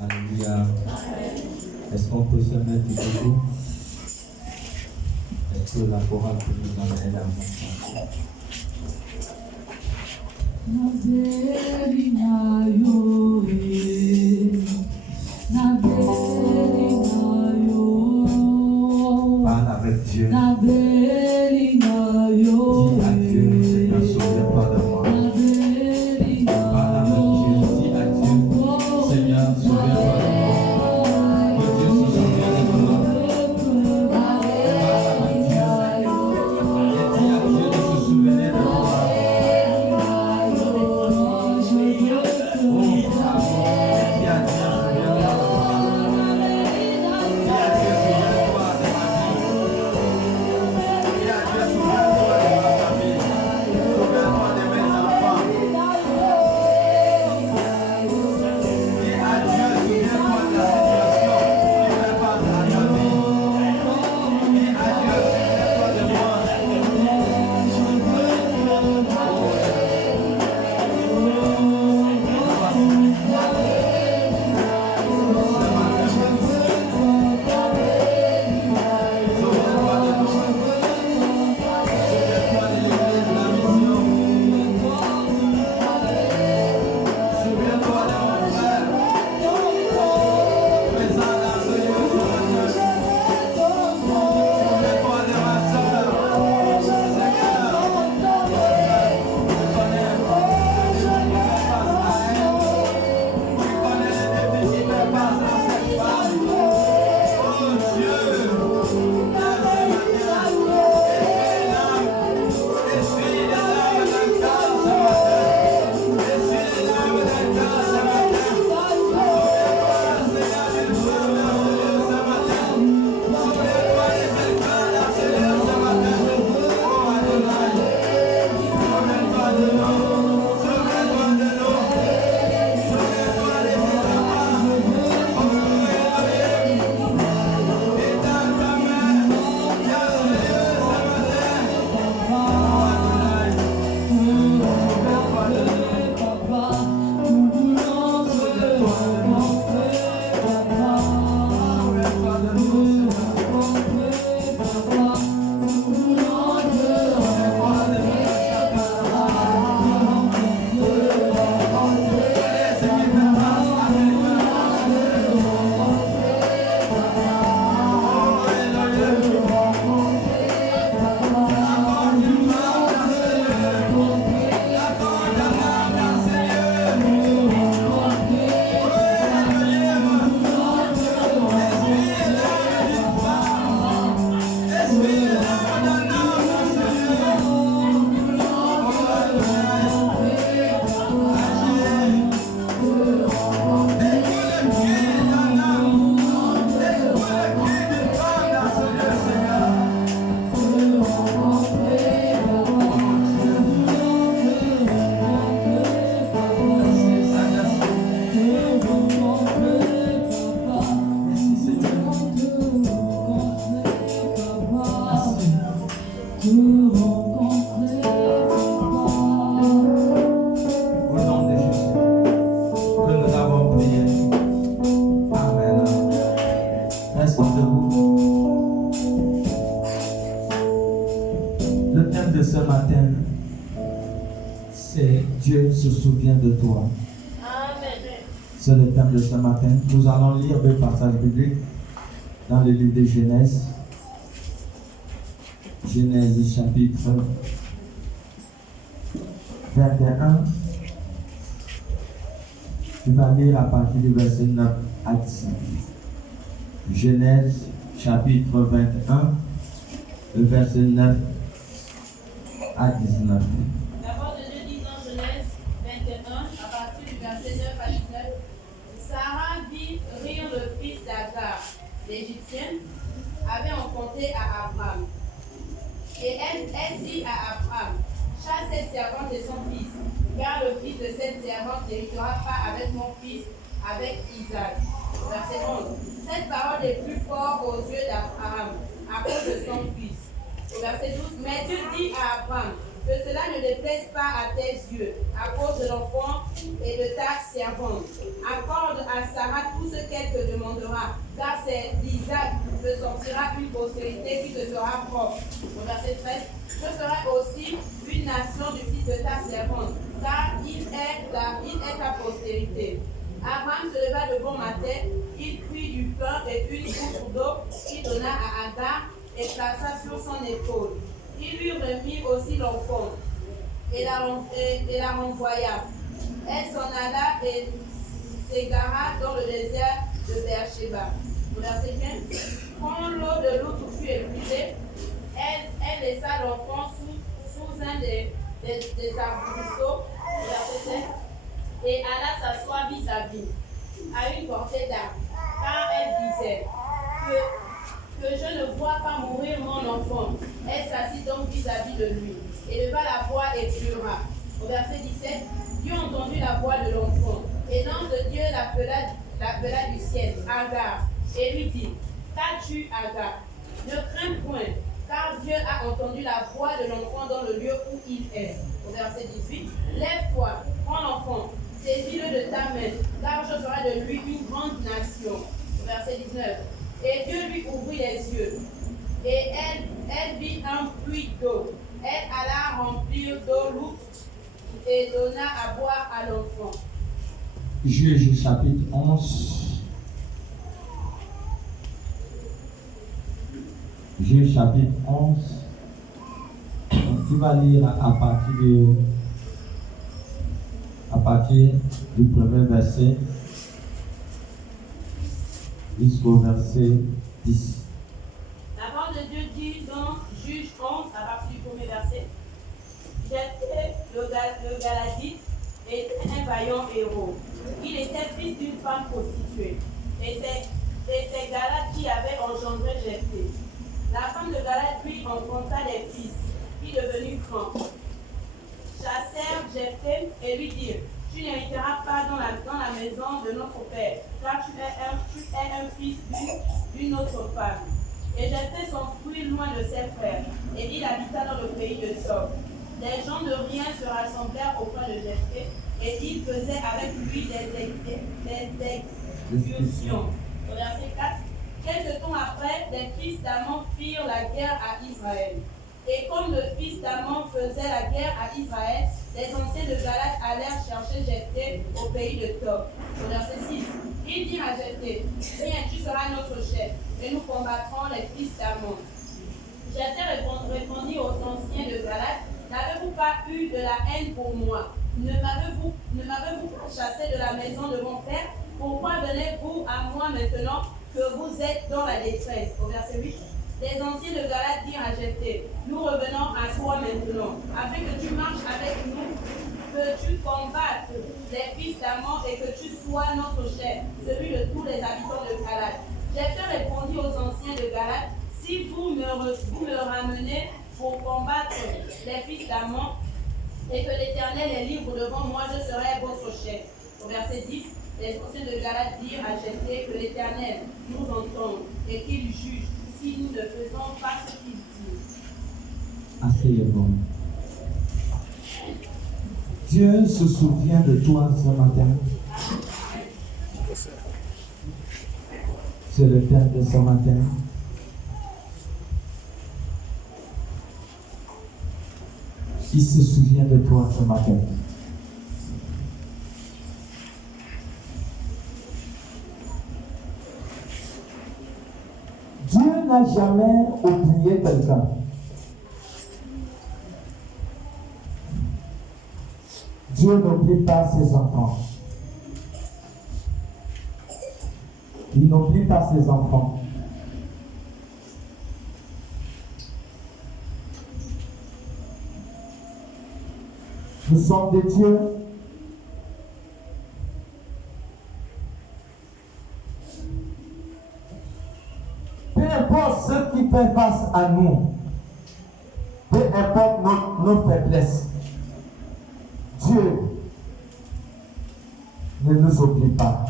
Alléluia. Est-ce qu'on peut se mettre debout? Est-ce que la chorale peut nous emmèner à parle avec Dieu. Dis à Dieu, Seigneur, souviens-toi de moi. Parle avec Dieu, dis à Dieu, Seigneur, souviens-toi de moi. Que Dieu se souvienne de toi. Parle avec Dieu et dis à Dieu de se souvenir de toi. Se souvient de toi. Amen. C'est le thème de ce matin. Nous allons lire deux passages bibliques dans le livre de Genèse. Genèse chapitre 21. Tu vas lire à partir du verset 9 à 19. Genèse chapitre 21, le verset 9 à 19. Sarah vit rire le fils d'Agar, l'Égyptienne, avait enfanté à Abraham. Et elle dit à Abraham, chasse cette servante et son fils, car le fils de cette servante n'héritera pas avec mon fils, avec Isaac. Verset 11. Cette parole est plus forte aux yeux d'Abraham, à cause de son fils. Verset 12. Mais Dieu dit à Abraham, Que cela ne déplaise pas à tes yeux, à cause de l'enfant et de ta servante. Accorde à Sarah tout ce qu'elle te demandera, car c'est d'Isaac que sortira une postérité qui te sera propre. Au verset 13, je serai aussi une nation du fils de ta servante, car il est ta postérité. Abraham se leva de bon matin, il prit du pain et une coupe d'eau qu'il donna à Agar et plaça sur son épaule. Il lui remit aussi l'enfant et la renvoya. Elle s'en alla et s'égara dans le désert de Beersheba. Vous verset 15. Quand l'eau de l'outre fut épuisée, elle laissa l'enfant sous un des arbrisseaux. Verset 7. Et alla s'asseoir vis-à-vis, à une portée d'arbre, car elle disait que je ne vois pas mourir mon enfant. Elle s'assit donc vis-à-vis de lui, et leva la voix et pleura. Au verset 17, Dieu entendit la voix de l'enfant, et l'ange de Dieu l'appela du ciel, Agar, et lui dit, qu'as-tu, Agar? Ne crains point, car Dieu a entendu la voix de l'enfant dans le lieu où il est. Au verset 18, lève-toi, prends l'enfant, saisis-le de ta main, car je ferai de lui une grande nation. Au verset 19, et Dieu lui ouvrit les yeux, et elle vit un puits d'eau. Elle alla remplir d'eau l'outre et donna à boire à l'enfant. Juge chapitre 11. Juge chapitre 11. Tu vas lire à partir du premier verset jusqu'au verset 10. La parole de Dieu dit dans Juge 11, à partir du premier verset, Jephthé, le Galadite, était un vaillant héros. Il était fils d'une femme prostituée. Et c'est Galad qui avait engendré Jephthé. La femme de Galad lui enfanta des fils, qui devenus grands. Chassèrent Jephthé et lui dirent, tu n'hériteras pas dans la maison de notre père, car tu es un fils d'une autre femme. Et Jephthé s'enfuit loin de ses frères, et il habita dans le pays de Sob. Les gens de rien se rassemblèrent auprès de Jephthé, et ils faisaient avec lui des excursions. Au verset 4, quelque temps après, les fils d'Amon firent la guerre à Israël. Et comme le fils d'Amon faisait la guerre à Israël, les anciens de Galad allèrent chercher Jephthé au pays de Tob. Au verset 6, ils dirent à Jephthé, viens, tu seras notre chef, et nous combattrons les fils d'Amon. Jephthé répondit aux anciens de Galad, n'avez-vous pas eu de la haine pour moi? Ne m'avez-vous pas chassé de la maison de mon père? Pourquoi venez-vous à moi maintenant que vous êtes dans la détresse? Au verset 8, les anciens de Galad dirent à Jephthé, nous revenons à toi maintenant, afin que tu marches avec nous, que tu combattes les fils d'Amon et que tu sois notre chef, celui de tous les habitants de Galad. Jephthé répondit aux anciens de Galad, si vous me ramenez pour combattre les fils d'Amon, et que l'Éternel est libre devant moi, je serai votre chef. Au verset 10, les anciens de Galad dirent à Jephthé que l'Éternel nous entende et qu'il juge si nous ne faisons pas ce qu'il dit. Asseyez-vous. Dieu se souvient de toi ce matin. C'est le thème de ce matin. Il se souvient de toi ce matin. Dieu n'a jamais oublié quelqu'un. Dieu n'oublie pas ses enfants. Il n'oublie pas ses enfants. Nous sommes des dieux. Peu importe ce qui fait face à nous, peu importe nos faiblesses, Dieu ne nous oublie pas.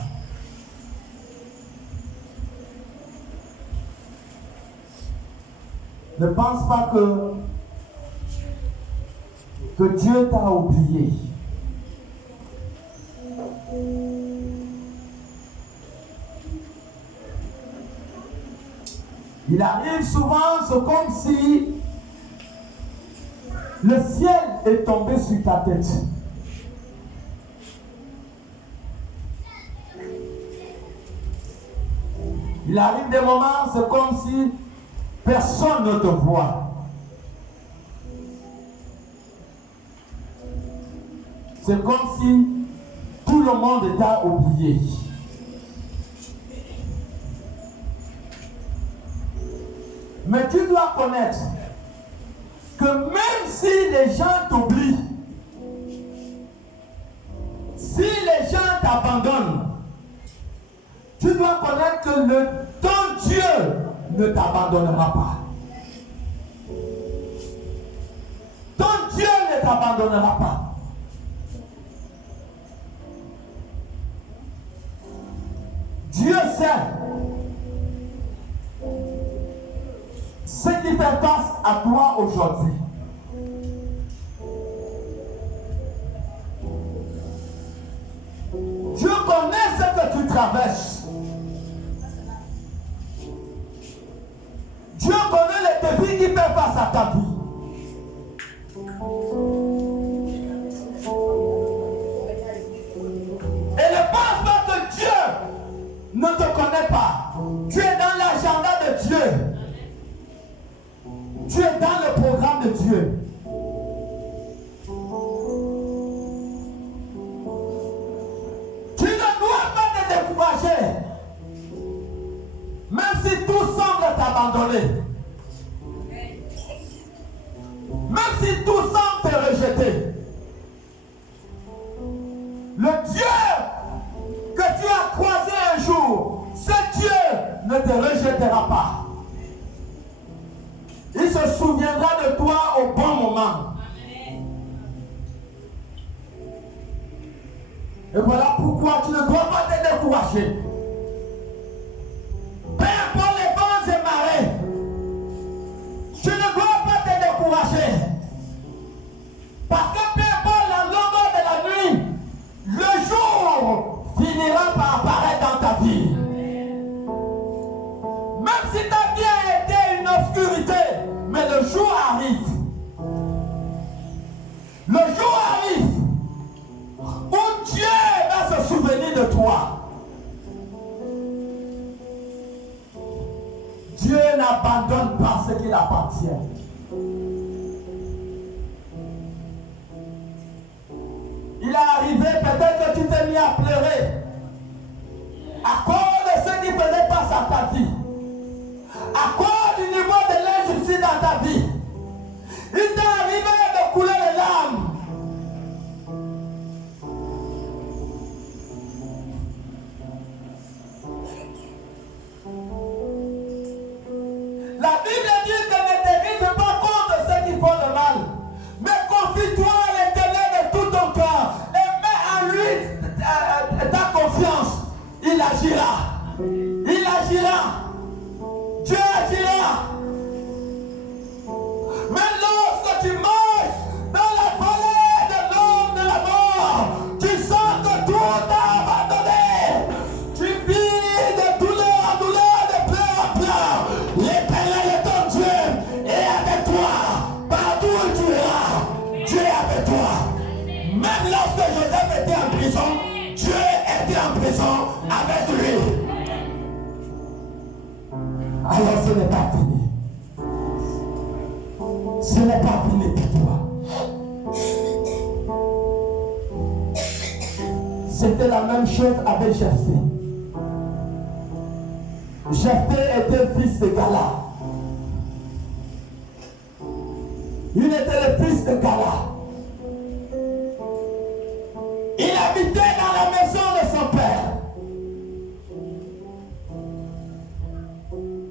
Ne pense pas que que Dieu t'a oublié. Il arrive souvent, c'est comme si le ciel est tombé sur ta tête. Il arrive des moments, c'est comme si personne ne te voit. C'est comme si tout le monde t'a oublié. Mais tu dois connaître que même si les gens t'oublient, si les gens t'abandonnent, tu dois connaître que ton Dieu ne t'abandonnera pas. Ton Dieu ne t'abandonnera pas. Dieu sait ce qui fait face à toi aujourd'hui. Dieu connaît ce que tu traverses. Dieu connaît les défis qui fait face à ta vie. Et ne pense pas que Dieu ne te connaît pas. Tu es dans l'agenda de Dieu. Tu es dans le programme de Dieu. Tu ne dois pas te décourager. Même si tout semble t'abandonner. Même si tout semble te rejeter. Le Dieu que tu as croisé un jour, ce Dieu ne te rejettera pas. Il se souviendra de toi au bon moment. Et voilà pourquoi tu ne dois pas te décourager. Peu importe les vents et marées, tu ne dois pas te décourager. Parce que peu importe la longueur de la nuit, le jour finira par apparaître dans ta vie. Même si ta vie a été une obscurité, mais le jour arrive. Le jour arrive où Dieu va se souvenir de toi. Dieu n'abandonne pas ce qui appartient. Il est arrivé, peut-être que tu t'es mis à pleurer à cause de ce qui faisait face à ta vie, à cause du niveau de l'injustice dans ta vie. Il t'est arrivé de couler les larmes. La Bible dit que ne t'irrite pas contre ceux qui font le mal, mais confie-toi à l'Éternel de tout ton cœur et mets en lui ta confiance. Il agira. Il agira. Dieu agira. Mais lorsque tu marches dans la vallée de l'ombre de la mort, tu sens que tout t'a abandonné. Tu vis de douleur en douleur, de pleurs en pleurs. L'Éternel est ton Dieu est avec toi. Partout où tu iras, Dieu est avec toi. Même lorsque Joseph était en prison, Dieu était en prison avec lui. Alors ce n'est pas fini. Ce n'est pas fini pour toi. C'était la même chose avec Jephthé. Jephthé était fils de Gala. Il était le fils de Gala. Il habitait dans la maison de son père.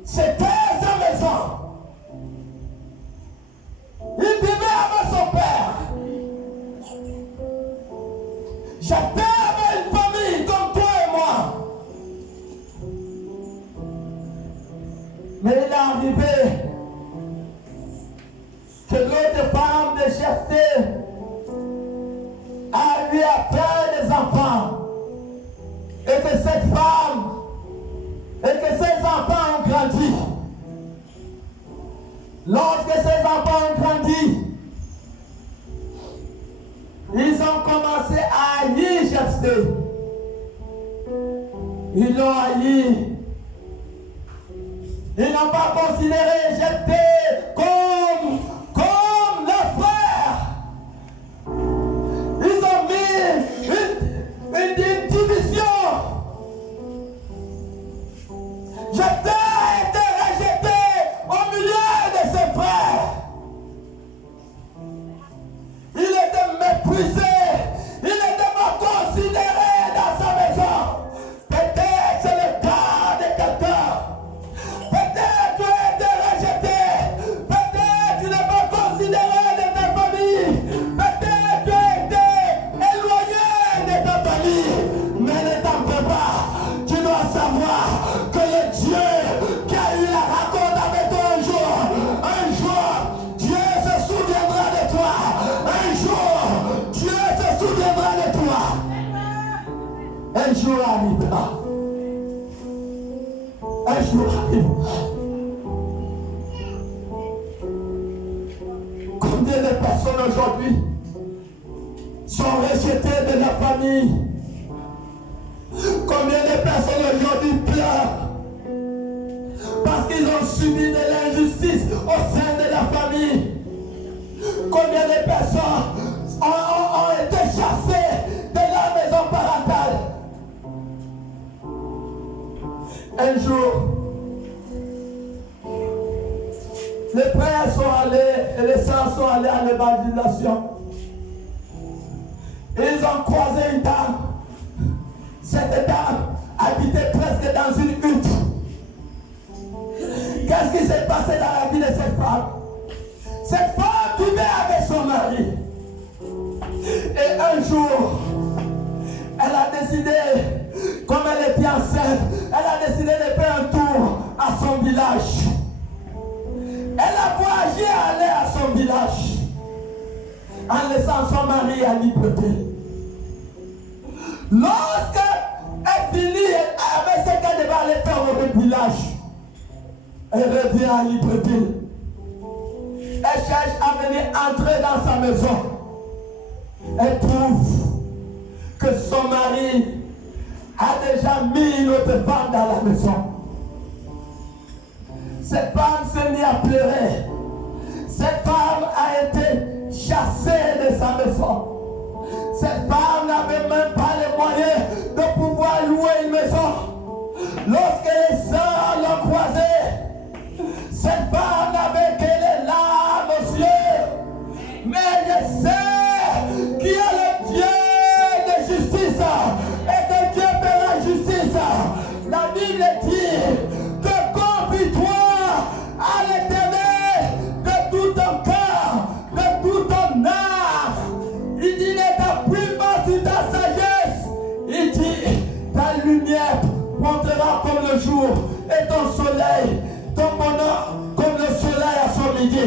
C'était sa maison. Il vivait avec son père. Jephthé avait une famille comme toi et moi. Mais il est arrivé que l'autre femme de Jephthé a fait des enfants. Et que cette femme, et que ses enfants ont grandi. Lorsque ces enfants ont grandi, ils ont commencé à haïr Jephthé. Ils l'ont haï. Ils n'ont pas considéré Jephthé comme leur frère. Ils ont mis une division. Jephthé a été rejeté au milieu de ses frères. Il était méprisé. Il n'était pas considéré dans sa maison. Peut-être c'est le cas de quelqu'un. Peut-être tu as été rejeté. Peut-être tu n'es pas considéré de ta famille. Peut-être tu as été éloigné de ta famille. Mais ne t'en fais pas. Tu dois savoir que le Dieu qui a eu la rencontre avec toi un jour, Dieu se souviendra de toi. Un jour, Dieu se souviendra de toi. Un jour arrivera. Un jour arrivera. Combien de personnes aujourd'hui sont rejetées de la famille? Combien de personnes aujourd'hui pleurent parce qu'ils ont subi de l'injustice au sein de la famille? Combien de personnes ont été chassées de leur maison parentale? Un jour, les frères sont allés et les sœurs sont allés à l'évangélisation. Ils ont croisé une dame. Cette dame habitait presque dans une hutte. Qu'est-ce qui s'est passé dans la vie de cette femme? Cette femme vivait avec son mari. Et un jour, elle a décidé, comme elle était enceinte, elle a décidé de faire un tour à son village. Elle a voyagé à aller à son village en laissant son mari à liberté. Lorsqu'elle finit avec ce qu'elle devait aller faire au village, elle revient à liberté. Elle cherche à venir entrer dans sa maison. Elle trouve que son mari a déjà mis une autre femme dans la maison. Cette femme s'est mise à pleurer. Cette femme a été chassée de sa maison. Cette femme n'avait même pas les moyens de pouvoir louer une maison. Lorsque les sœurs l'ont croisée, cette femme n'avait que les larmes aux yeux. Mais je sais qu'il y a le Dieu de justice et que Dieu fera justice. La Bible dit que confie-toi à l'Éternel de tout ton cœur, de tout ton âme. Il dit ne t'appuie pas sur ta sagesse. Il dit ta lumière montera comme le jour et ton soleil, ton bonheur comme le soleil à son midi.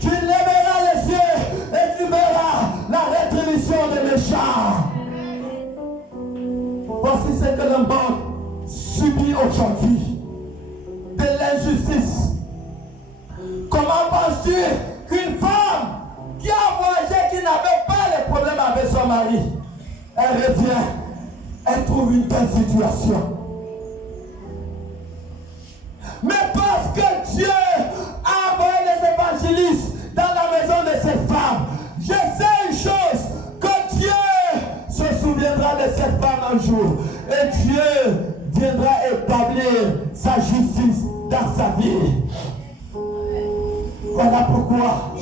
Tu lèveras les yeux et tu verras la rétribution des méchants. Voici ce que le monde subit aujourd'hui. De l'injustice. Comment penses-tu qu'une femme qui a voyagé, qui n'avait pas les problèmes avec son mari, elle revient, elle trouve une telle situation? Mais parce que Dieu a envoyé les évangélistes dans la maison de cette femme, je sais une chose, que Dieu se souviendra de cette femme un jour. Et Dieu viendra établir sa justice dans sa vie. Voilà pourquoi,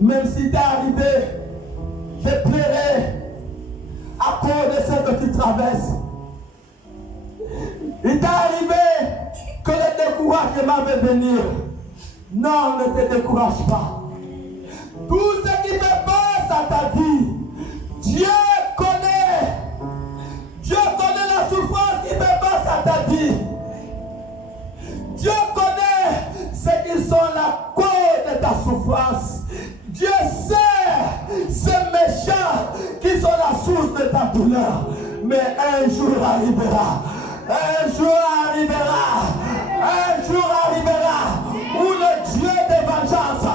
même si tu es arrivé de pleurer à cause de ce que tu traverses, il t'est arrivé que le découragement va venir. Non, ne te décourage pas. Tout ce qui fait face à ta vie, Dieu connaît. Dieu connaît la souffrance qui fait face à ta vie. Dieu connaît ceux qui sont la cause de ta souffrance. Dieu sait ces méchants qui sont la souffrance ta douleur. Mais un jour arrivera. Un jour arrivera. Un jour arrivera où le Dieu de vengeance,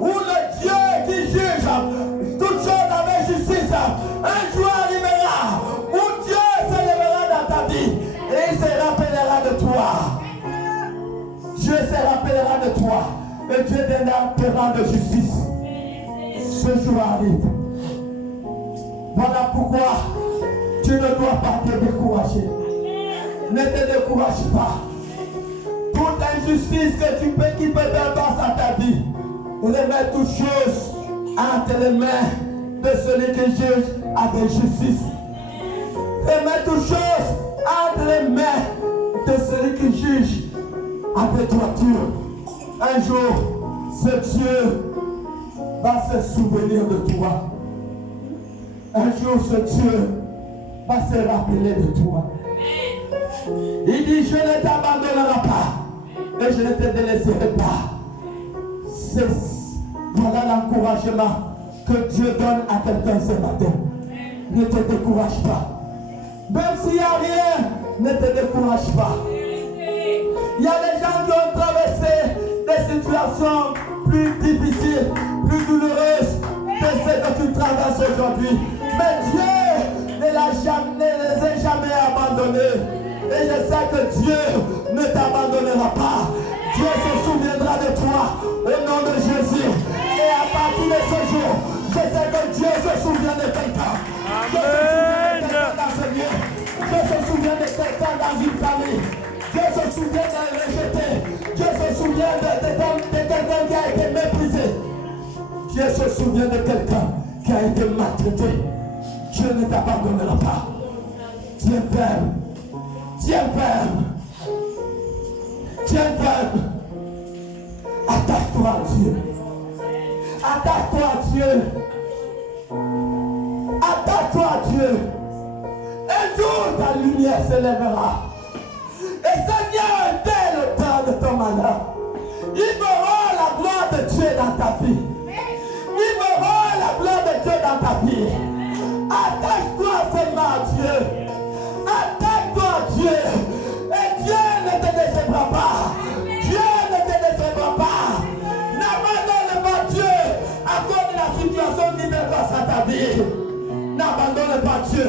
où le Dieu qui juge toutes choses avec justice, un jour arrivera où Dieu se lèvera dans ta vie et il se rappellera de toi. Dieu se rappellera de toi et Dieu te rendre justice. Ce jour arrive. Voilà pourquoi tu ne dois pas te décourager. Ne te décourage pas. Toute injustice qui peut faire face à ta vie, remets toutes choses entre les mains de celui qui juge avec justice. Remets toutes choses entre les mains de celui qui juge avec droiture. Un jour, ce Dieu va se souvenir de toi. Un jour, ce Dieu va se rappeler de toi. Il dit, je ne t'abandonnerai pas et je ne te délaisserai pas. Voilà l'encouragement que Dieu donne à quelqu'un ce matin. Ne te décourage pas. Même s'il n'y a rien, ne te décourage pas. Il y a des gens qui ont traversé des situations plus difficiles, plus douloureuses que celles que tu traverses aujourd'hui. Mais Dieu ne les a jamais abandonnés. Et je sais que Dieu ne t'abandonnera pas. Dieu se souviendra de toi au nom de Jésus. Et à partir de ce jour, je sais que Dieu se souvient de quelqu'un. Dieu se souvient de quelqu'un dans ce lieu. Dieu se souvient de quelqu'un dans une famille. Dieu se souvient d'un rejeté. Dieu se souvient de quelqu'un qui a été méprisé. Dieu se souvient de quelqu'un qui a été maltraité. Dieu ne t'abandonnera pas. Tiens ferme. Tiens ferme. Tiens ferme. Attache-toi à Dieu. Attache-toi à Dieu. Attache-toi à Dieu. Un jour ta lumière se lèvera. Et Seigneur, dès le temps de ton malheur, il verra la gloire de Dieu dans ta vie. Il verra la gloire de Dieu dans ta vie. Attache-toi seulement à Dieu. Attache-toi à Dieu. Et Dieu ne te décevra pas. Dieu ne te décevra pas. N'abandonne pas Dieu à cause de la situation qui te passe à ta vie. N'abandonne pas Dieu.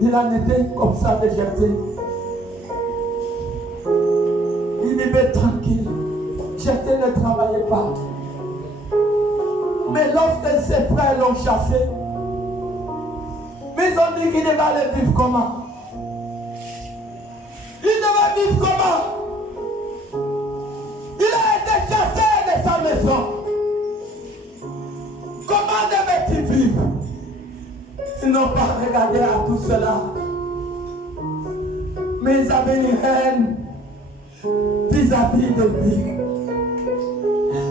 Il en était comme ça de Jephthé. Il vivait tranquille. Jephthé ne travaillait pas. Mais lorsque ses frères l'ont chassé, mais ils ont dit qu'il devait aller vivre comment? Il devait vivre comment? Il a été chassé de sa maison. Comment devait-il vivre? Ils n'ont pas regardé à tout cela. Mais ils avaient une haine vis-à-vis de lui.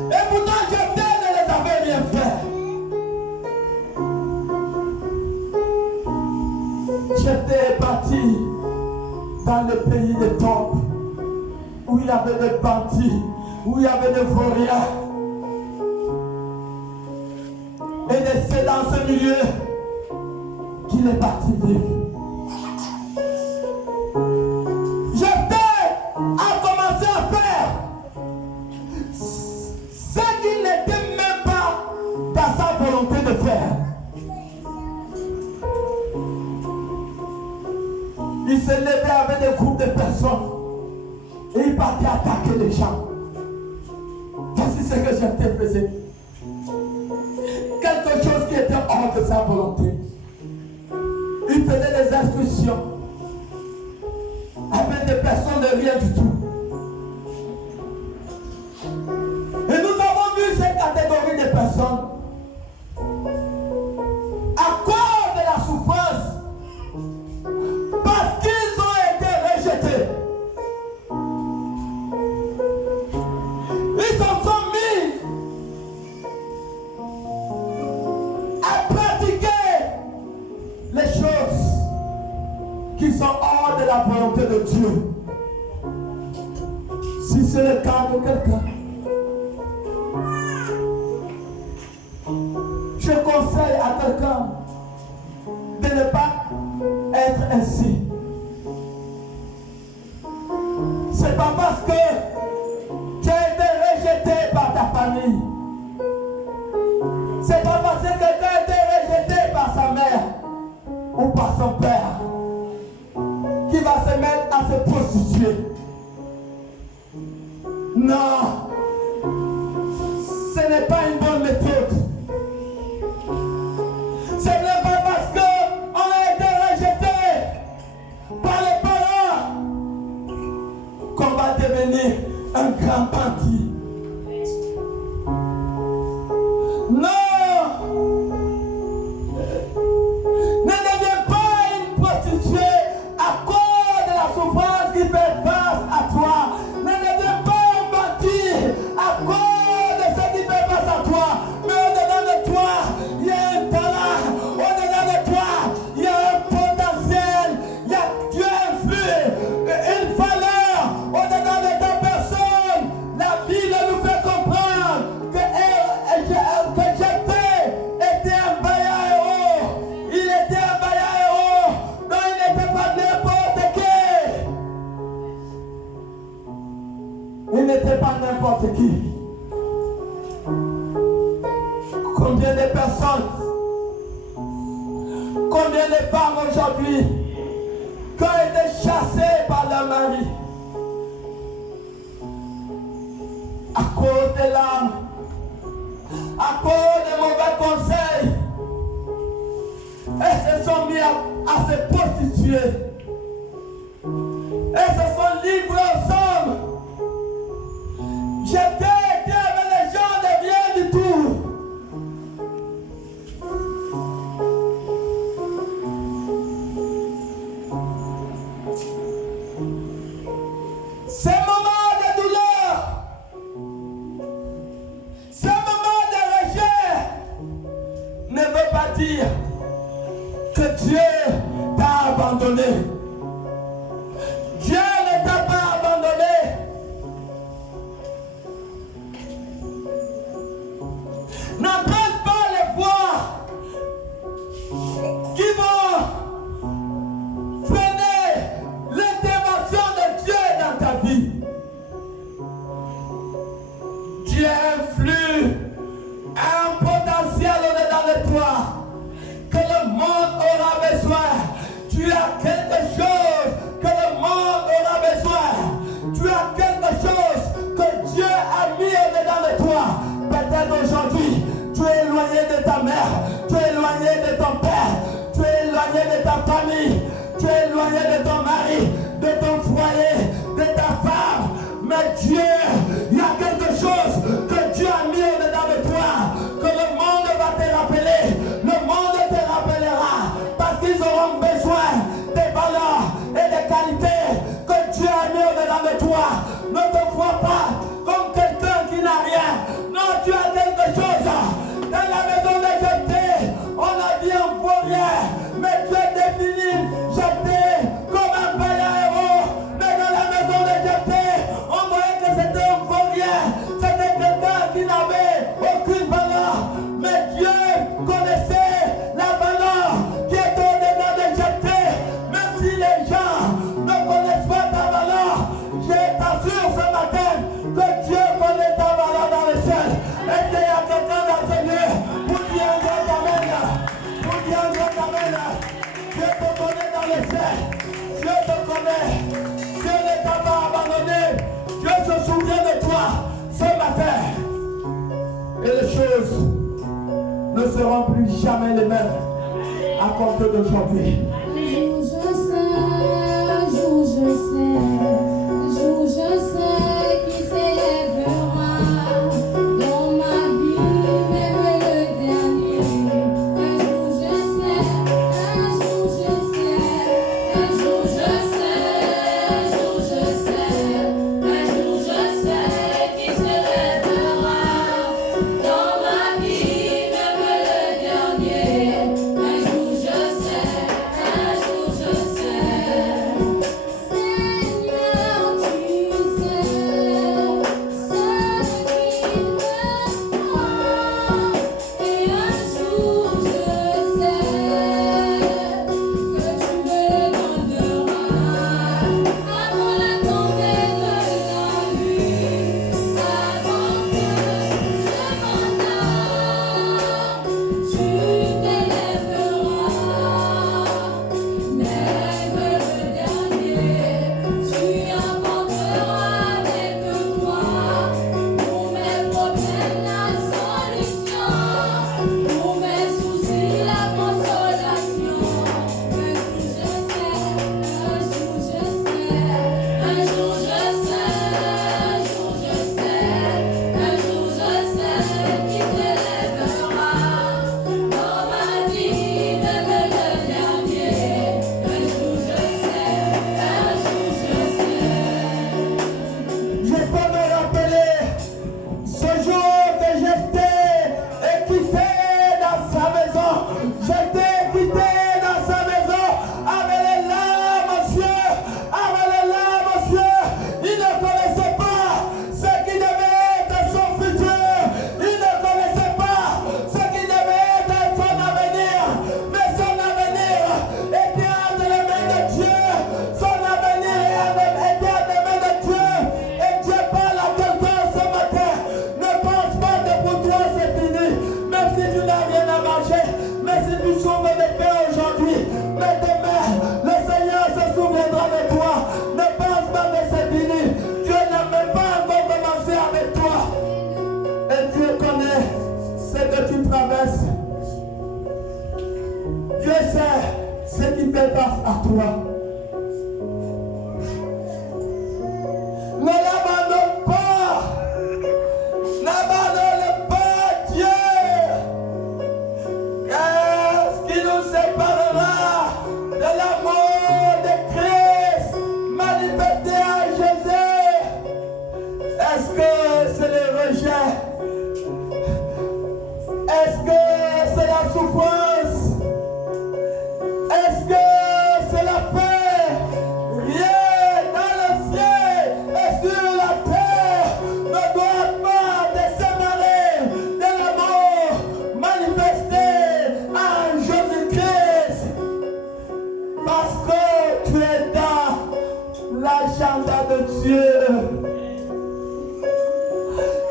Et pourtant, Jephthé ne les avait rien fait. Jephthé est parti dans le pays des Tob, où il y avait des bandits, où il y avait des vauriens. Et c'est dans ce milieu qu'il est parti vivre. Jephthé a commencé à faire ce qu'il n'était même pas dans sa volonté de faire. Il se levait avec des groupes de personnes et il partait attaquer les gens. Voici ce que Jephthé faisait. Quelque chose qui était hors de sa volonté. Il faisait des instructions avec des personnes de rien du tout. Et nous avons vu cette catégorie de personnes à cause de la souffrance, parce qu'ils ont été rejetés. Ils s'en sont mis à pratiquer les choses qui sont hors de la volonté de Dieu. Si c'est le cas de quelqu'un, je conseille à quelqu'un de ne pas être ainsi. C'est pas parce que tu as été rejeté par ta famille. C'est pas parce que quelqu'un a été rejeté par sa mère ou par son père qu'il va se mettre à se prostituer. Non, ce n'est pas une bonne méthode. Ce n'est pas parce qu'on a été rejeté par les parents qu'on va devenir un grand bandit. Non! Ne deviens pas une prostituée à cause de la souffrance qui fait face à toi. Ne deviens pas un bandit à cause de ce qui fait face à toi. Mais au-dedans de toi, il y a un talent. Au-dedans de toi, il y a un potentiel. Tu influes une valeur au-dedans de ta personne. La Bible nous fait comprendre que Jephthé était un vaillant héros. Il était un vaillant héros, donc il n'était pas n'importe qui. Il n'était pas n'importe qui. Combien de personnes, combien de femmes aujourd'hui qui ont été chassées par leur mari à cause de l'âme, à cause des mauvais conseils, elles se sont mis à se prostituer. Elles se sont livrées aux hommes. J'étais avec les gens de rien du tout. Ces moments de douleur, ces moments de rejet ne veut pas dire que Dieu t'a abandonné. Dieu ne t'a pas abandonné. N'emprunte pas les voies qui vont freiner l'intervention de Dieu dans ta vie. Dieu influe un potentiel au-dedans de toi que le monde aura besoin. Tu as quelque chose que le monde aura besoin. Tu as quelque chose que Dieu a mis au-dedans de toi. Peut-être aujourd'hui, tu es éloigné de ta mère, tu es éloigné de ton père, tu es éloigné de ta famille, tu es éloigné de ton mari, de ton foyer, de ta femme. Mais Dieu, il y a quelque chose que Dieu a mis au-dedans de toi, que le monde va te rappeler. Le monde te rappellera parce qu'ils auront besoin des valeurs et des qualités que Dieu a mis au-dedans de toi. Ne te vois pas comme quelqu'un qui n'a rien. Non, tu as quelque chose. Dans la maison de Jephthé, on a dit un vaut rien, mais tu es défini Jephthé comme un vaillant héros. Mais dans la maison de Jephthé, on voyait que c'était un vaut rien. C'était quelqu'un qui n'avait aucune valeur. Mais Dieu connaissait la valeur qui était au-dedans de Jephthé. Même si les gens ne connaissent pas ta valeur, je t'assure ce matin que Dieu connaît ta valeur dans le ciel. Est-ce qu'il y a quelqu'un dans ce lieu pour dire un grand amen? Pour dire un grand amen. Dieu te connaît dans le ciel. Dieu te connaît. Dieu ne t'a pas abandonné. Dieu se souvient de toi ce matin. Et les choses ne seront plus jamais les mêmes à compter d'aujourd'hui. Je sais qui s'élèvera dans ma vie, même le dernier. Un jour je sais, un jour je sais, un jour je sais, un jour je sais, un jour je sais qui s'élèvera dans ma vie, même le dernier. Un jour je sais, un fait face à toi. Ne l'abandonne pas. N'abandonne pas Dieu. Qu'est-ce qui nous séparera de l'amour de Christ manifesté à Jésus? Est-ce que c'est le rejet? Est-ce que c'est la souffrance? Est-ce que c'est la paix? Rien dans le ciel et sur la terre ne doit pas te séparer de l'amour manifesté en Jésus-Christ. Parce que tu es dans l'agenda de Dieu.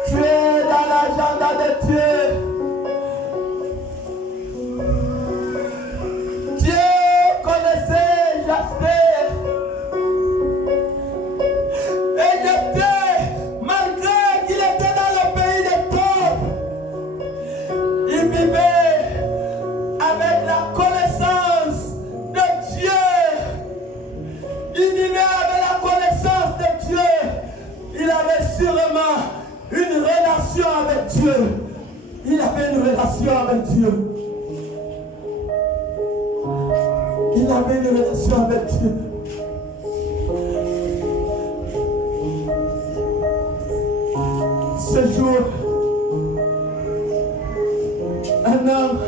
Tu es dans l'agenda de Dieu. Une relation avec Dieu. Il avait une relation avec Dieu. Il avait une relation avec Dieu. Ce jour, un homme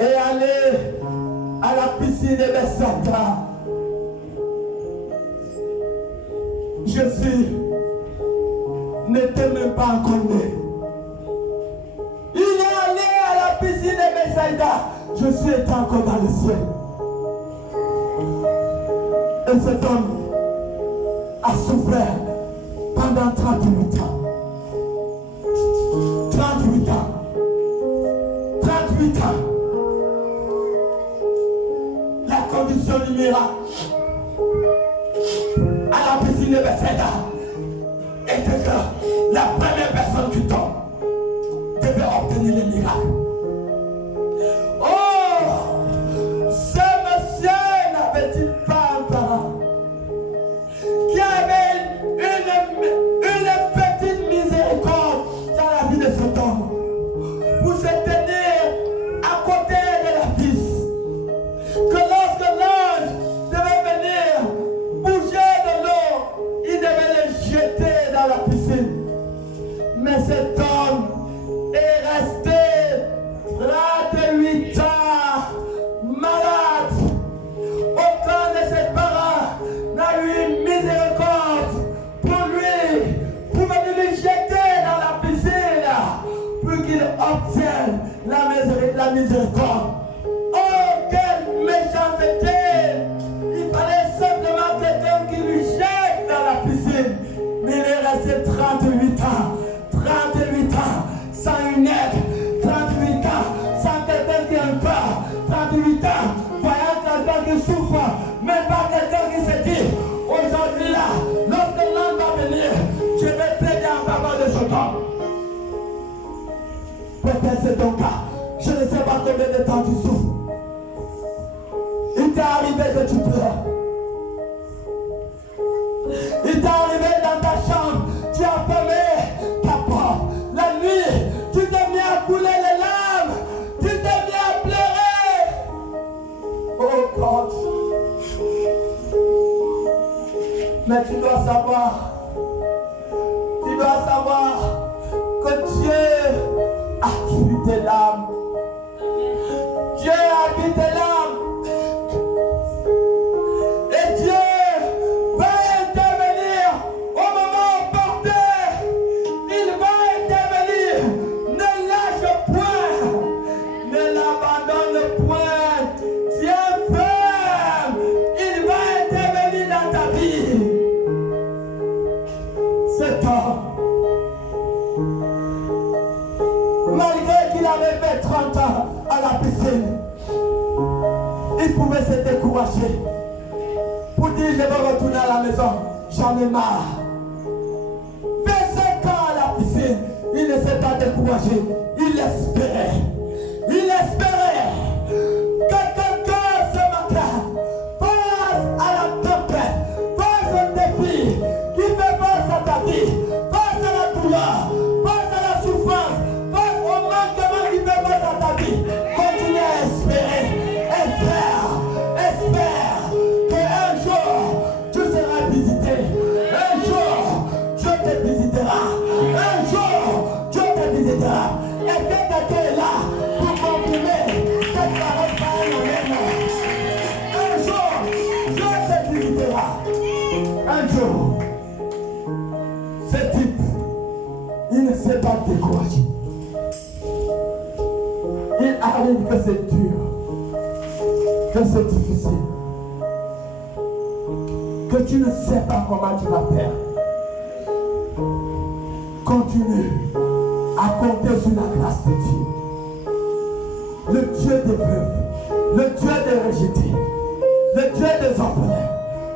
est allé à la piscine de Bethsaida. Jésus n'était même pas encore né. Il est allé à la piscine de Bethsaida. Jésus était encore dans le ciel. Et cet homme a souffert pendant 38 ans. 38 ans. 38 ans. La condition du miracle à la piscine de Bethsaida était que la première personne qui tombe devait obtenir le miracle. Oh, ce monsieur n'avait-il pas un parent qui avait une petite miséricorde dans la vie de cet homme pour se tenir à côté de la piste, que lorsque l'ange devait venir bouger de l'eau, il devait le jeter dans la piscine. Mais cet homme est resté 38 ans malade. Aucun de ses parents n'a eu une miséricorde pour lui, pour venir lui jeter dans la piscine pour qu'il obtienne la miséricorde. Oh, quelle méchanceté! Il fallait simplement quelqu'un qui lui jette dans la piscine. Mais il est resté 38 ans. 38 ans sans une aide, 38 ans sans quelqu'un qui aime pas, 38 ans voyant quelqu'un qui souffre, même pas quelqu'un qui se dit aujourd'hui là, lorsque l'homme va venir, je vais plaider en faveur de ce homme. Peut-être c'est ton cas, je ne sais pas combien de temps tu souffres. Il t'est arrivé que tu pleures. Il t'est arrivé dans ta chambre, tu as fermé ta porte. La nuit, tu t'es mis à couler les larmes, tu t'es mis à pleurer. Oh God. Mais tu dois savoir que Dieu a tué tes larmes. Dieu a tué tes larmes. Et Dieu va intervenir au moment opportun. Il va intervenir. Ne lâche point. Ne l'abandonne point. Tiens ferme. Il va intervenir dans ta vie. Cet homme, malgré qu'il avait fait 30 ans à la piscine, il pouvait se décourager pour dire je vais retourner à la maison, j'en ai marre. 25 ans à la piscine, il ne s'est pas découragé, il espérait que quelqu'un se que c'est difficile, que tu ne sais pas comment tu vas faire, continue à compter sur la grâce de Dieu. Le Dieu des veuves, le Dieu des rejetés, le Dieu des orphelins.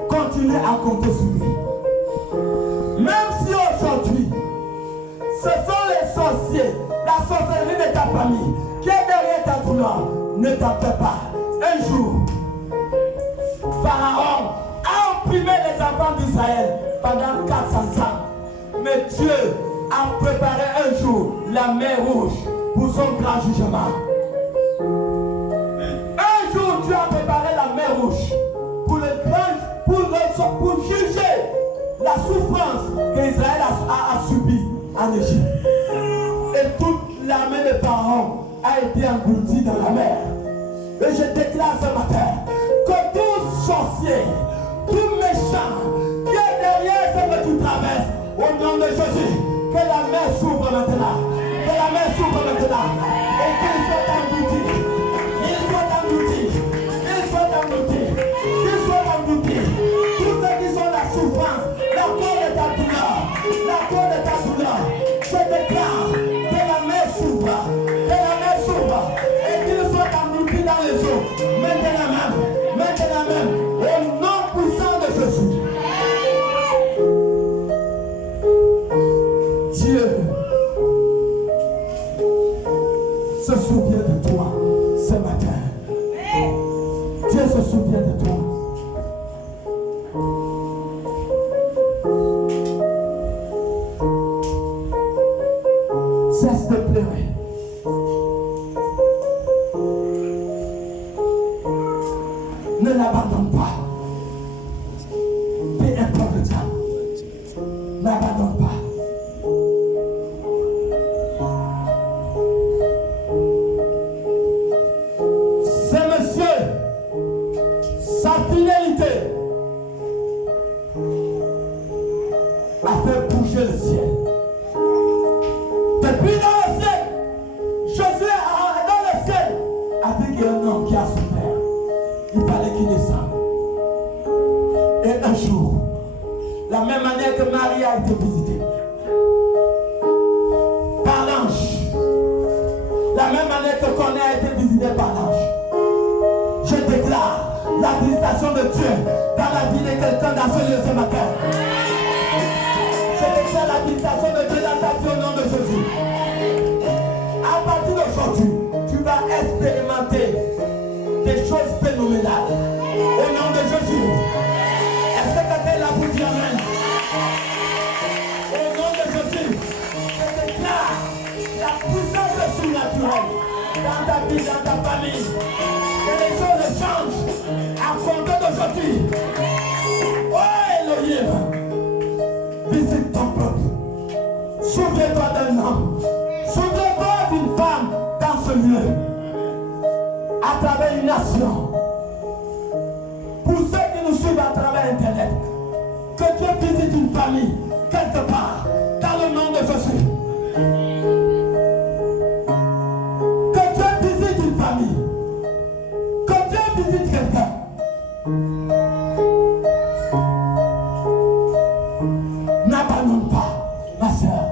Continue à compter sur lui. Même si aujourd'hui, ce sont les sorciers, la sorcellerie de ta famille qui est derrière ta douleur, ne t'en fais pas. Un jour, Pharaon a opprimé les enfants d'Israël pendant 400 ans. Mais Dieu a préparé un jour la mer rouge pour son grand jugement. Un jour, Dieu a préparé la mer rouge pour juger la souffrance qu'Israël a subie en Égypte. Et toute l'armée de Pharaon a été engloutie dans la mer. Et je déclare ce matin que tout sorcier, tout méchant qui est derrière ce que tu traverses, au nom de Jésus, que la mer s'ouvre maintenant. Que la mer s'ouvre maintenant. Et qu'il soit englouti. Il soit englouti. Il soit englouti. Il soit englouti. Tous ceux qui sont la souffrance, la cause de ta douleur, la cause de ta douleur, je déclare que la mer s'ouvre. Que la mer s'ouvre. Et qu'il soit englouti dans les eaux. Maintenant même, au nom puissant de Jésus. Dieu se souvient de toi ce matin. Dieu se souvient de toi. Cesse de pleurer. Ne l'abandonne pas. Peu importe le temps. N'abandonne pas. Ce monsieur, sa fidélité a fait bouger le ciel. Depuis dans le ciel, Jésus dans le ciel a dit qu'il y a un homme qui a souffert. Il fallait qu'il descende. Et un jour, la même manière que Marie a été visitée par l'ange, la même manière que Corneille a été visité par l'ange, je déclare la visitation de Dieu dans la vie de quelqu'un dans ce lieu ce matin. Je déclare la visitation de Dieu dans ta vie au nom de Jésus. À partir d'aujourd'hui, tu vas expérimenter des choses phénoménales. Au nom de Jésus. Est-ce que quelqu'un est là pour dire amen? Au nom de Jésus, je déclare la puissance surnaturelle dans ta vie, dans ta famille. Que les choses changent à compter d'aujourd'hui. Oh Elohim, visite ton peuple. Souviens-toi d'un homme. Souviens-toi d'une femme dans ce lieu. À travers une nation. Pour ceux qui nous suivent à travers Internet, que Dieu visite une famille quelque part dans le nom de Jésus. Que Dieu visite une famille. Que Dieu visite quelqu'un. N'abandonne pas, ma soeur.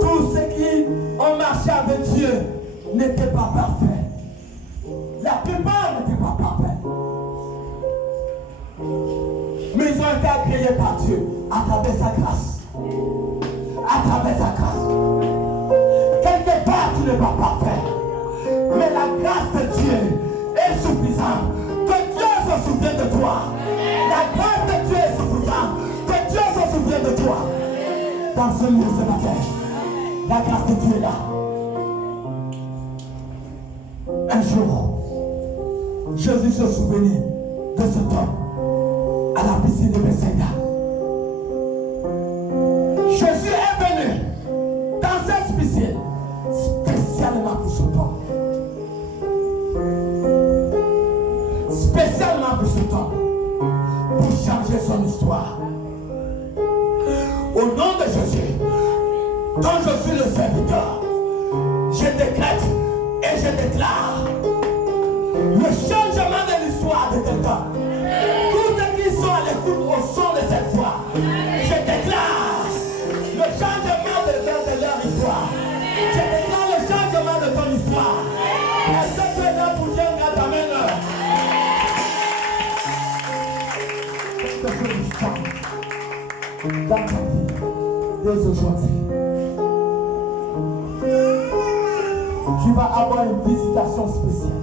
Tous ceux qui ont marché avec Dieu n'étaient pas parfaits. La plupart n'étaient pas parfaits. Mais ils ont été agréés par Dieu à travers sa grâce. À travers sa grâce. Quelque part, tu n'es pas parfait. Mais la grâce de Dieu est suffisante. Que Dieu se souvienne de toi. La grâce de Dieu est suffisante. Que Dieu se souvienne de toi. Dans ce lieu ce matin, la grâce de Dieu est là. Un jour, Jésus se souvenait de cet homme à la piscine de Bethsaïda. Jésus est venu dans cette piscine spécialement pour cet homme. Spécialement pour cet homme. Pour changer son histoire. Au nom de Jésus, quand je suis le serviteur, je décrète je déclare le changement de l'histoire de quelqu'un. Tous ceux qui sont à l'écoute au son de cette voix, je déclare le changement de leur histoire. Je déclare le changement de ton histoire. Est-ce que tu es là pour dire à ta main? Que je vous change dans ta vie dès aujourd'hui. Tu vas avoir une visitation spéciale.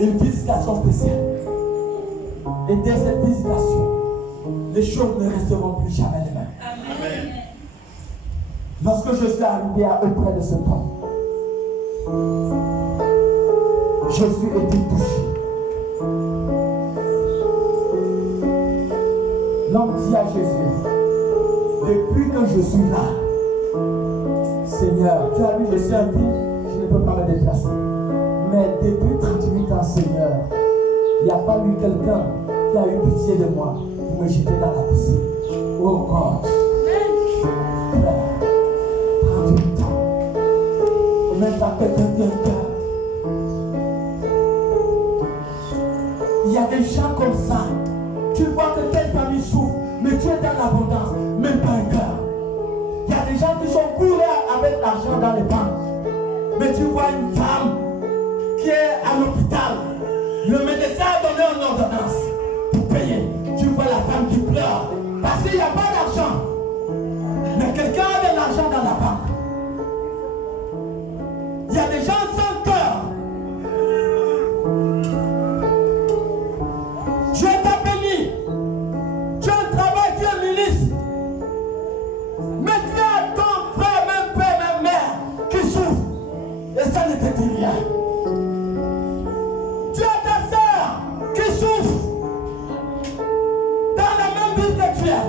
Une visitation spéciale. Et dès cette visitation, les choses ne resteront plus jamais les mêmes. Amen. Lorsque je suis arrivé auprès de ce homme, je suis été touché. L'homme dit à Jésus, depuis que je suis là, Seigneur, tu as vu, je suis un fils, je ne peux pas me déplacer. Mais depuis 38 ans, Seigneur, il n'y a pas eu quelqu'un qui a eu pitié de moi pour me jeter dans la piscine. Oh God, frère, 38 ans, même pas quelqu'un qui a un cœur. Il y a des gens comme ça. Tu vois que telle famille souffre, mais tu es dans l'abondance, même pas un cœur. Il y a des gens qui sont bourrés avec l'argent dans les banques. Mais tu vois une femme qui est à l'hôpital. Le médecin a donné une ordonnance pour payer. Tu vois la femme qui pleure parce qu'il n'y a pas d'argent. Mais quelqu'un a de l'argent dans la banque. Il y a des gens sans cœur. Dieu t'a béni. Tu as un travail, tu es ministre. Mais tu as ton frère, même père, même mère qui souffre. Et ça ne te dit rien. Tu as ta soeur qui souffre dans la même ville que tu es.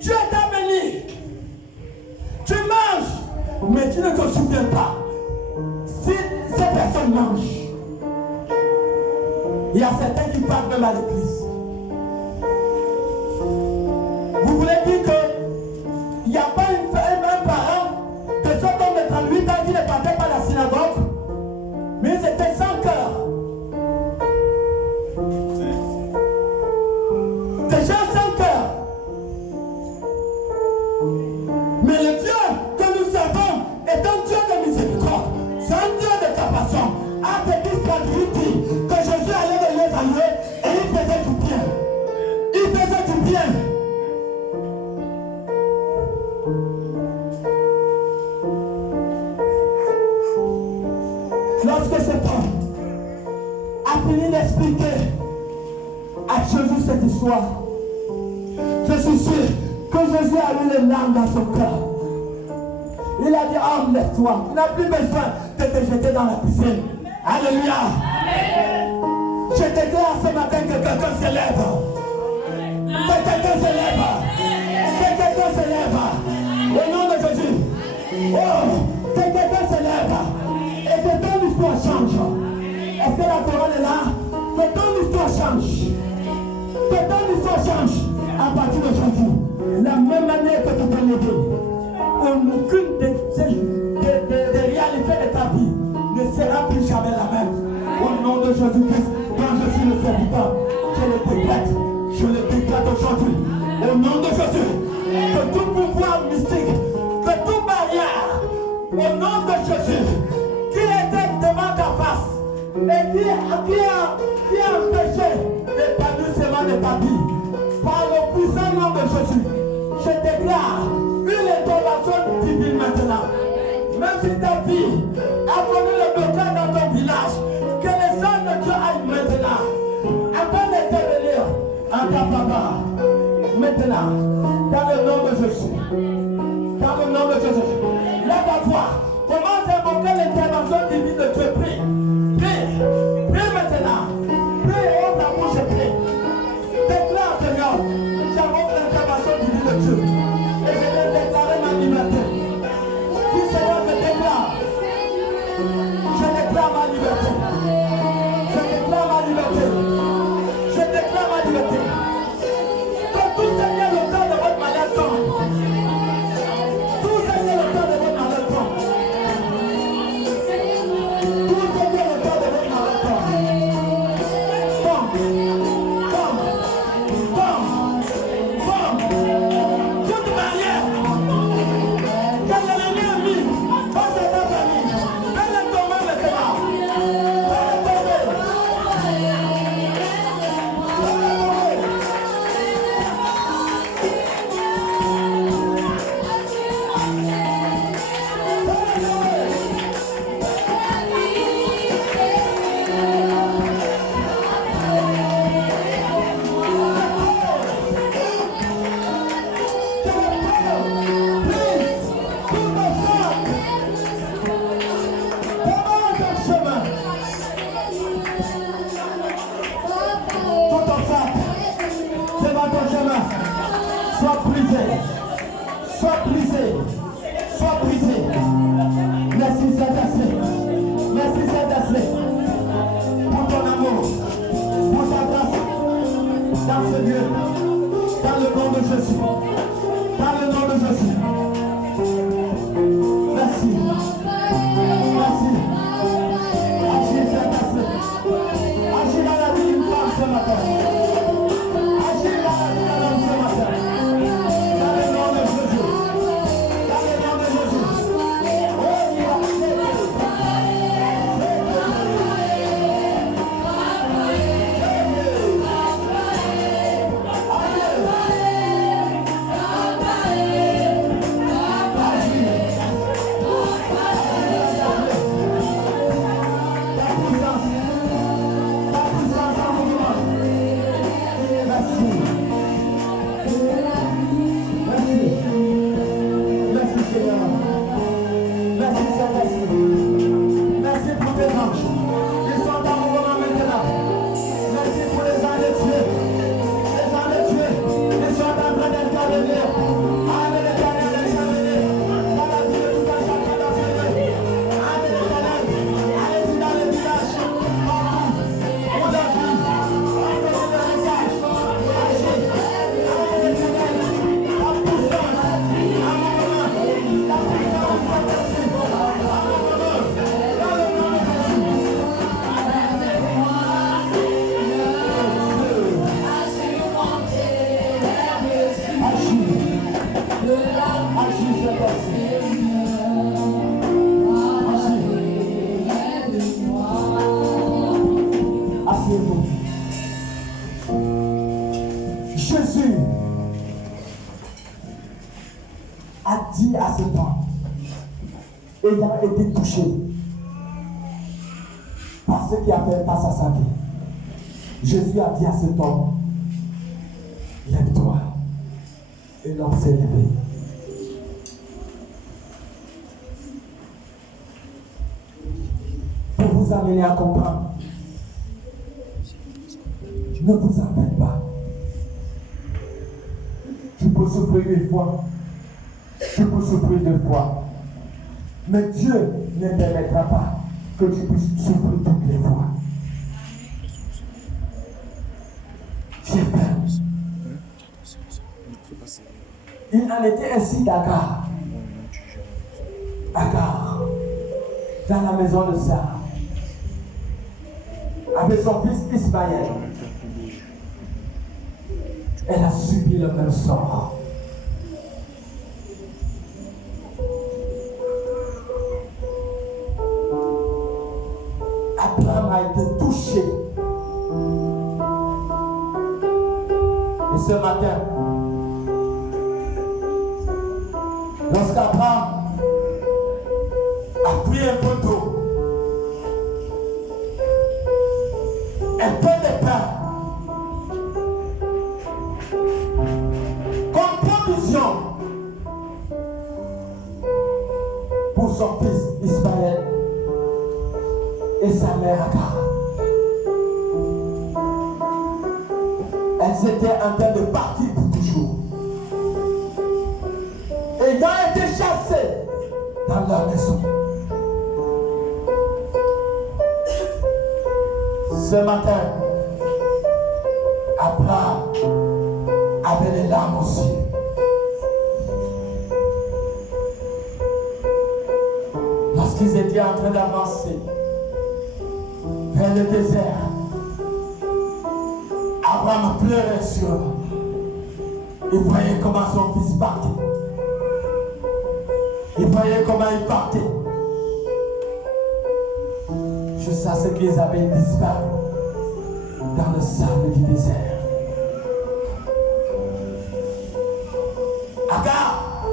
Dieu t'a béni. Tu manges, mais tu ne te souviens pas. Si ces personnes mangent, il y a certains qui partent même à l'église. Vous voulez dire qu'il n'y a pas un parent de cet homme de 38 ans qui ne partait pas à la synagogue, mais ils étaient sans cœur. Des gens sans cœur. Mais le Dieu que nous servons est un Dieu de miséricorde. C'est un Dieu de compassion. Acte 10:38 dit que Jésus allait de les allouer et il faisait du bien. Il faisait du bien. Lorsque cet homme a fini d'expliquer à Jésus cette histoire, je suis sûr que Jésus a eu les larmes dans son cœur. Il a dit, homme, lève-toi. Tu n'as plus besoin de te jeter dans la piscine. Alléluia. Je déclare ce matin que quelqu'un se lève. Que quelqu'un se lève. Que quelqu'un se lève. Au nom de Jésus. Oh, que quelqu'un se lève. Et que ton histoire change. Est-ce que la parole est là? Que ton histoire change. Que ton histoire change. À partir d'aujourd'hui. La même année que tu t'es levé. Aucune des réalités de ta vie ne sera plus jamais la même. Au nom de Jésus-Christ, quand je suis le serviteur, je le décrète aujourd'hui. Au nom de Jésus, que tout pouvoir mystique, que toute barrière, au nom de Jésus, qui était devant ta face et qui a empêché l'épanouissement de ta vie, par le puissant nom de Jésus, je déclare une intervention divine maintenant. Même si ta vie a connu le blocage dans ton village, que les hommes de Dieu aillent maintenant, afin d'intervenir en ta faveur. Maintenant, dans le nom de Jésus. Dans le nom de Jésus. Lève ta voix. Commence à invoquer l'intervention divine de Dieu. Prie. Prie. Prie maintenant. Prie et ouvre la bouche et prie. Déclare, Seigneur, j'invoque l'intervention divine de Dieu. Et je vais déclarer ma liberté. Si Seigneur, je déclare ma liberté. Je déclare ma liberté. Je déclare ma liberté. Que tout Seigneur le temps de votre de Dieu. Dans le nom de Jésus. Dans le nom de Jésus. Merci. Merci. Agis, Saint-Esprit. Agis dans la vie d'une femme ce matin. Agis dans la vie d'un homme ce matin. Dans le nom de Jésus. Dans le nom de Jésus. Oh, il a Jésus a dit à cet homme, ayant été touché par ce qui a fait face à sa vie, Jésus a dit à cet homme, lève-toi. Et l'homme s'est levé. Pour vous amener à comprendre, ne vous en faites pas. Tu peux souffrir une fois, tu peux souffrir deux fois, mais Dieu ne permettra pas que tu puisses souffrir toutes les fois. Tiens, Père. Il en était ainsi d'Agar. Agar, dans la maison de Sarah, avec son fils Ismaël. Elle a subi le même sort. Abraham a été touché. Et ce matin, lorsqu'Abraham a pris un peu d'eau, un peu de pain, comme provision pour son fils Ismaël et sa mère Agar. Elles étaient en train de partir pour toujours. Ayant été chassées dans leur maison. Ce matin, Abraham avait les larmes aux yeux. Lorsqu'ils étaient en train d'avancer vers le désert, Abraham pleurait sur eux. Il voyait comment son fils partait. Il voyait comment il partait. Jusqu'à ce qu'ils avaient disparu dans le sable du désert. Agar,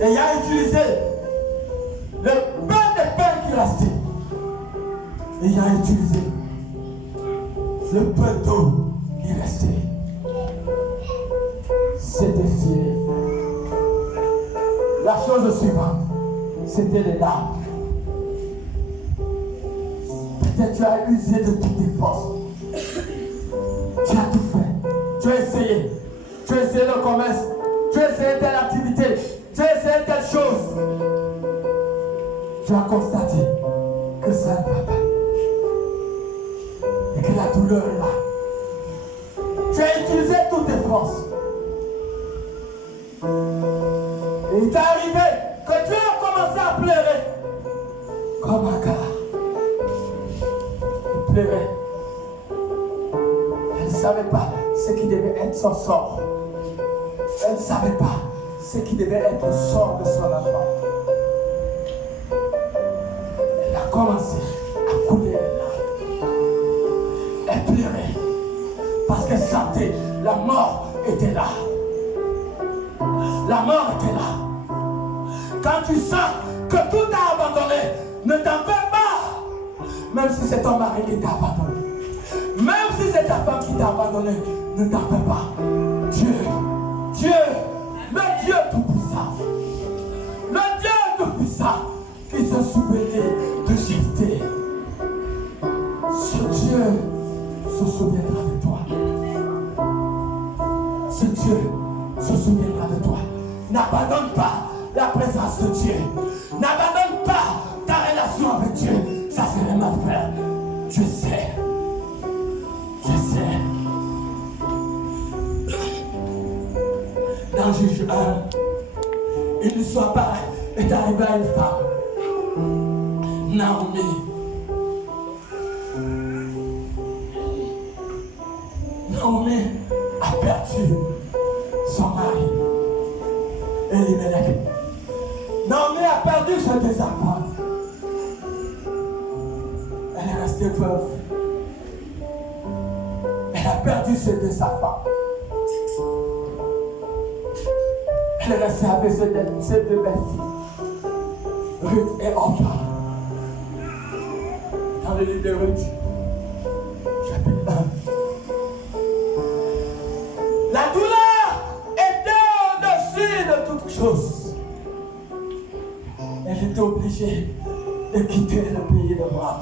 ayant utilisé le peu de pain qui restait, ayant utilisé le peu d'eau qui restait, c'était fini. La chose suivante, c'était les larmes. Peut-être tu as usé de toutes tes forces. Tu as tout fait. Tu as essayé. Tu as essayé le commerce. Tu as essayé telle activité. Tu as essayé telle chose. Tu as constaté que ça ne va pas. Et que la douleur est là. Tu as délivrance. Et il t'est arrivé que Dieu a commencé à pleurer comme Agar. Il pleurait. Elle ne savait pas ce qui devait être son sort. Elle ne savait pas ce qui devait être le sort de son enfant. Elle a commencé à couler les larmes. Elle pleurait parce qu'elle sentait la mort était là. La mort était là. Quand tu sens que tout t'a abandonné, ne t'en fais pas. Même si c'est ton mari qui t'a abandonné. Même si c'est ta femme qui t'a abandonné, ne t'en fais pas. Dieu, le Dieu tout-puissant, le Dieu tout-puissant qui se souvenait de Jephthé. Ce Dieu se souviendra de toi. Ce Dieu se souviendra de toi. N'abandonne pas la présence de Dieu. N'abandonne pas ta relation avec Dieu. Ça serait mal faire. Je sais. Dans Juge 1, une histoire pareille est arrivée à une femme. Naomi a perdu son mari, Elimelech. Naomi a perdu ses deux enfants. Elle est restée veuve. Elle a perdu ses deux enfants. Elle est restée avec ses deux belles filles, Ruth et Orpah. Dans le livre de Ruth, chapitre 1. La douleur était au-dessus de toute chose. Elle était obligée de quitter le pays de Moab.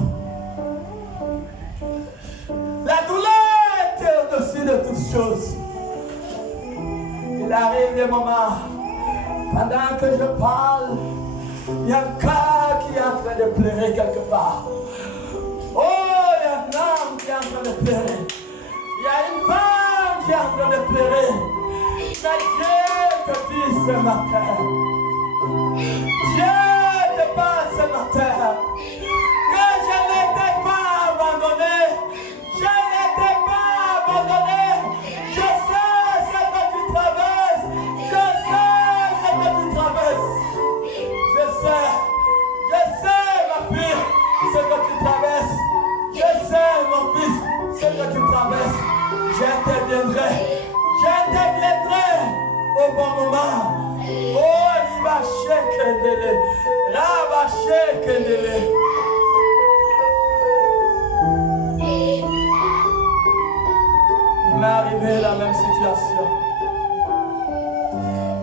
La douleur était au-dessus de toutes choses. Il arrive des moments, pendant que je parle, il y a un cas qui est en train de pleurer quelque part. Oh, il y a un homme qui est en train de pleurer. Il y a une femme qui est en train de pleurer. Mais Dieu te dit ce matin, Dieu te parle ce matin, que je n'étais pas abandonné. Je n'étais pas abandonné. Je sais ce que tu traverses. Je sais ce que tu traverses. Je sais ma fille, ce que tu traverses. Je sais mon fils, ce que tu traverses. J'interviendrai au bon moment. Oh, il va chékendele, là va chékendele. Il m'est arrivé la même situation.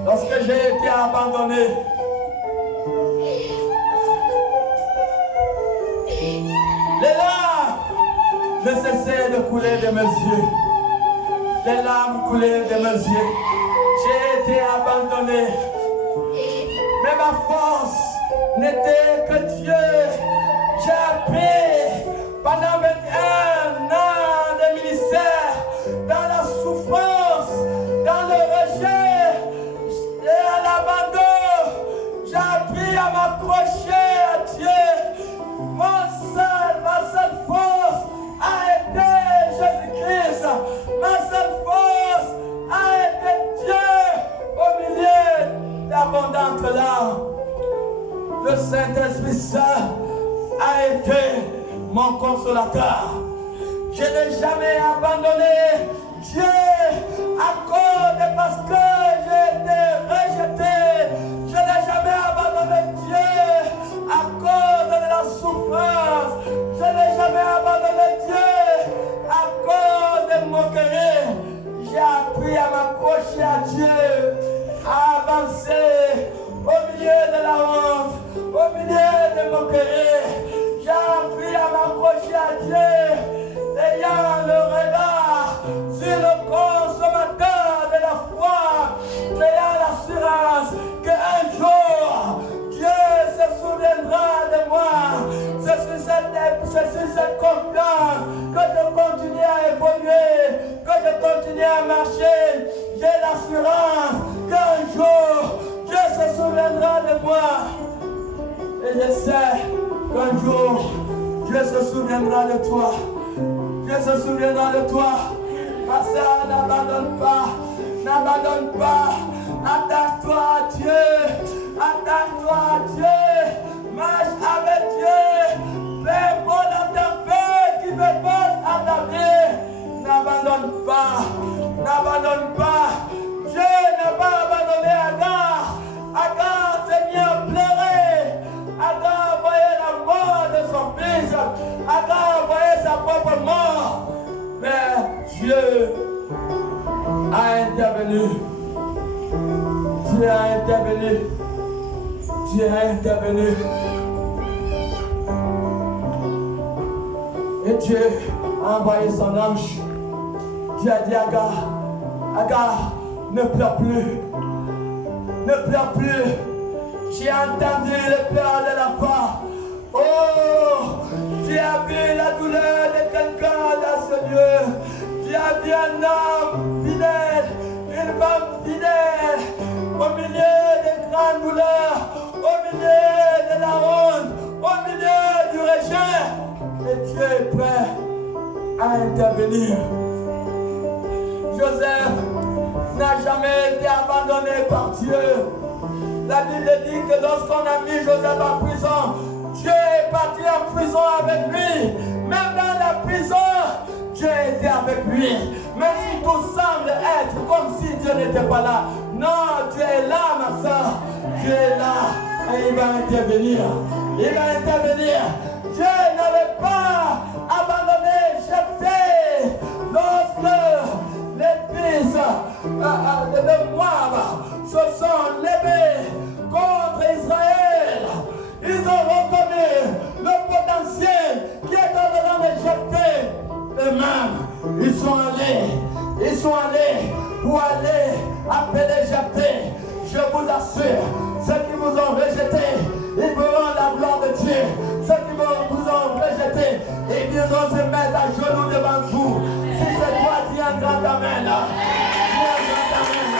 Lorsque j'ai été abandonné, les larmes ne cessaient de couler de mes yeux. Les larmes coulaient de mes yeux. J'ai été abandonné. Mais ma force n'était que Dieu. J'ai appris pendant 21 ans de ministère, dans la souffrance, dans le rejet et à l'abandon. J'ai appris à m'accrocher à Dieu. Ma seule force a été Jésus-Christ. Ma seule force a été Dieu au milieu d'abondantes larmes. Le Saint-Esprit Saint a été mon consolateur. Je n'ai jamais abandonné Dieu à cause parce que j'ai été rejeté. Je n'ai jamais abandonné Dieu à cause de la souffrance. Je n'ai jamais abandonné Dieu à cause de moquerie. J'ai appris à m'accrocher à Dieu, à avancer au milieu de la honte, au milieu de moquerie. J'ai appris à m'accrocher à Dieu, ayant le regard sur le consommateur de la foi, ayant l'assurance qu'un jour, Dieu se souviendra de moi. C'est sur cette confiance que je continue à évoluer, que je continue à marcher, j'ai l'assurance qu'un jour, Dieu se souviendra de moi. Et je sais qu'un jour, Dieu se souviendra de toi. Dieu se souviendra de toi. Ma soeur, n'abandonne pas. N'abandonne pas. Attache-toi à Dieu. Attache-toi à Dieu. Marche avec Dieu. Fais bon dans ta paix qui te passe à ta vie. N'abandonne pas. N'abandonne pas. Dieu n'a pas abandonné Agar. Agar s'est mis à pleurer. Agar voyait la mort de son fils. Agar voyait sa propre mort. Mais Dieu a intervenu. Dieu a intervenu. Dieu a intervenu. Et Dieu a envoyé son ange. Dieu a dit à Agar, Agar, ne pleure plus. Ne pleure plus. J'ai entendu les pleurs de la femme. Oh, tu as vu la douleur de quelqu'un dans ce lieu. Tu as vu un homme fidèle, une femme fidèle, au milieu des grandes douleurs, au milieu de la honte, au milieu du rejet. Et Dieu est prêt à intervenir. Joseph n'a jamais été abandonné par Dieu. La Bible dit que lorsqu'on a mis Joseph en prison, Dieu est parti en prison avec lui. Même dans la prison, Dieu était avec lui. Même si tout semble être comme si Dieu n'était pas là. Non, Dieu est là, ma soeur. Dieu est là et il va intervenir. Il va intervenir. Dieu n'avait pas abandonné Jephthé lorsque les fils de Moab se sont levés contre Israël. Ils ont reconnu le potentiel qui est dans le nom de Jephthé. Eux-mêmes, ils sont allés pour aller appeler Jephthé. Je vous assure, ceux qui vous ont rejeté, ils verront la gloire de Dieu. Ceux qui vous ont rejeté, ils vont se mettre à genoux devant vous. Si c'est toi, dis un grand amen. Dis un grand amen.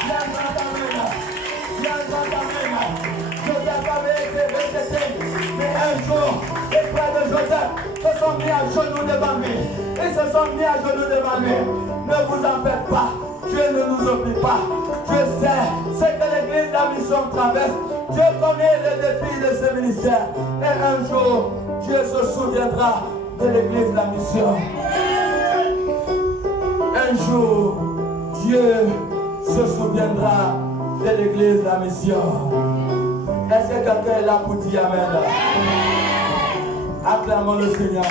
Dis un grand amen. Dis un grand amen. Joseph avait été rejeté, mais un jour, les frères de Joseph se sont mis à genoux devant lui. Ils se sont mis à genoux devant lui. Ne vous en faites pas. Dieu ne nous oublie pas. Dieu sait ce que l'église de la mission traverse. Dieu connaît les défis de ce ministère. Et un jour, Dieu se souviendra de l'église de la mission. Un jour, Dieu se souviendra de l'église de la mission. Est-ce que quelqu'un est là pour dire amen? Acclamons le Seigneur.